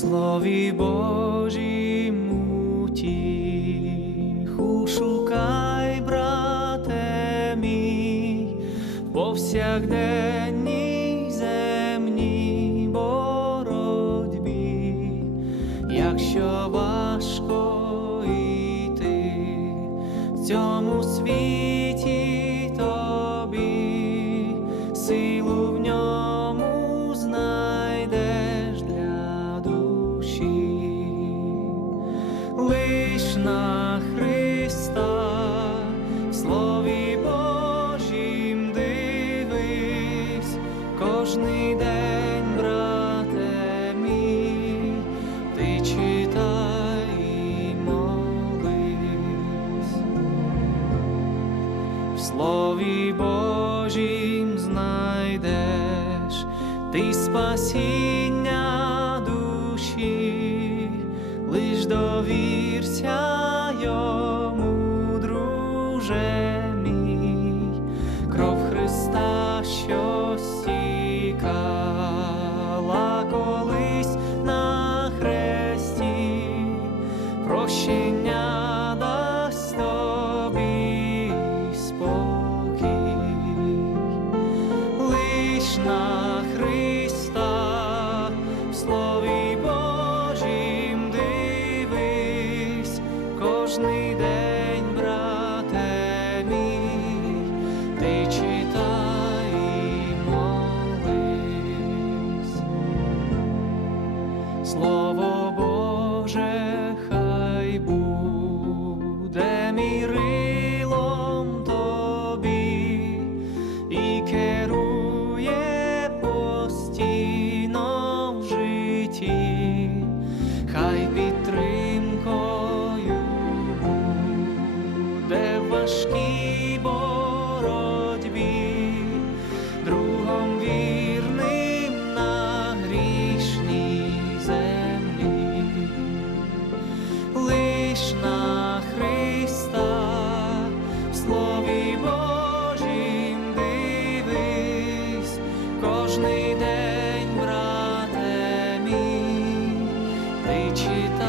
Слові Божім утіху шукай, брате мій, повсякденній земній боротьбі, якщо важко йти в цьому світі на Христа, Слові Божім дивись, кожний день, брате ти читай і. В Слові Божім знайдеш ти спасіння на Христа, в Слові Божім дивись, кожний день, брате ти читай. 起的